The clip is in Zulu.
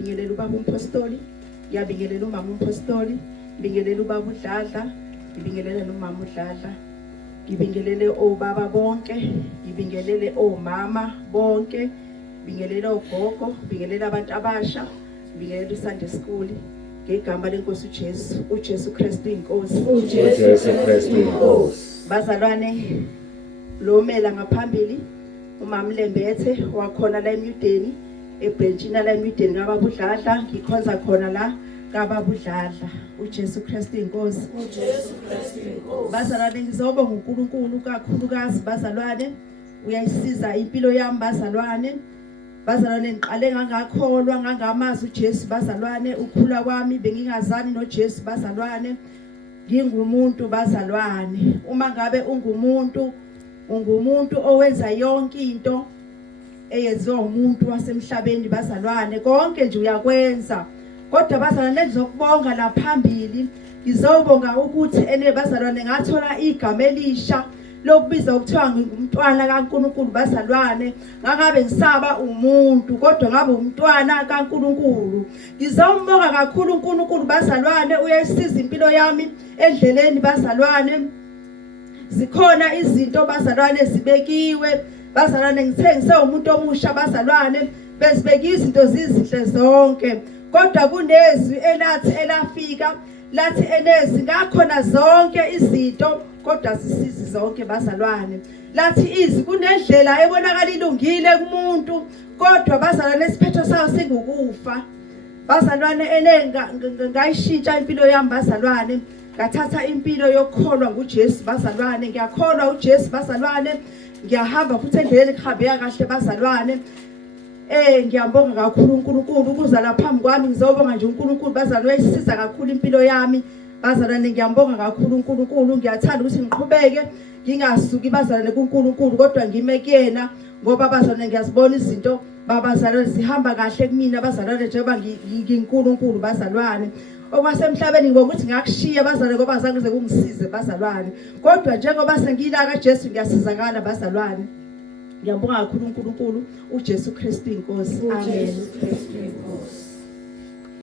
ngiyabingelela ubaba umpostoli, ngiyabingelela umama umpostoli, ngibingelela ubaba uDladla, ngibingelela nomama uDladla, ngibingelele obaba bonke, ngibingelele omama bonke, ngibingelele ogogo, ngibingelele abantu abasha, ngibingelele iSunday School ngegama lenkosi uJesu Kristu inkosi. uJesu Kristu inkosi. Bazalwane, lo mela ngaphambili umama Lembethe wakhona la eMyudeni, ebranchini la eMyudeni kaBaba uDladla, ngikhonza khona la kaBaba uDladla. uJesu Kristu inkosi. uJesu Kristu inkosi. Bazalwane, ngizobonga uNkulunkulu kakhulukazi bazalwane, uyayisiza impilo yami bazalwane. Bazalwane, ngiqale ngangakholwa ngangamazi uJesu bazalwane, ukukhula kwami bengingazani noJesu bazalwane. Ngingumuntu bazalwane, uma ngabe ungumuntu owenza yonke into eyenziwa umuntu wasemhlabeni bazalwane, konke nje uyakwenza. Kodwa bazalwane, ngizokubonga la phambili, ngizobonga ukuthi bazalwane ngathola igama elisha lokubiza ukuthiwa ngumntwana kaNkulunkulu bazalwane. Ngangabe ngisaba umuntu kodwa ngabe umntwana kaNkulunkulu. Ngizawumbonga kakhulu uNkulunkulu bazalwane, uyayisiza impilo yami endleleni bazalwane. Zikhona izinto bazalwane zibekiwe bazalwane, ngithengise umuntu omusha bazalwane, bezibekiwe izinto zizinhle zonke. Kodwa kunezwi elafika lathi ngakhona zonke izinto kodwa zisizi zonke bazalwane. Lathi izwi kunendlela ebonakala ilungile kumuntu kodwa bazalwane isiphetho sayo singukufa. Bazalwane, ngayishintsha impilo yami bazalwane, ngathatha impilo yokukholwa nguJesu bazalwane. Ngiyakholwa uJesu bazalwane, ngiyahamba futhi endleleni kuhambeka kahle bazalwane. Ngiyambonga kakhulu uNkulunkulu ukuza la phambi kwami, ngizobonga nje uNkulunkulu bazalwane, uyayisiza kakhulu impilo yami bazalwane. Ngiyambonga kakhulu uNkulunkulu, ngiyathanda ukuthi ngiqhubeke ngingasuki bazalwane kuNkulunkulu kodwa ngime kuyena, ngoba bazalwane ngiyazibona izinto babazalwane zihamba kahle kumina bazalwane njengoba ngiNkulunkulu bazalwane. Okwasemhlabeni ngokuthi ngakushiya bazalwane ngoba zange ze kungisize bazalwane, kodwa njengoba sengila kaJesu ngiyasizakala bazalwane. Ngiyambonga kakhulu uNkulunkulu uJesu Kristu inkosi. Amen.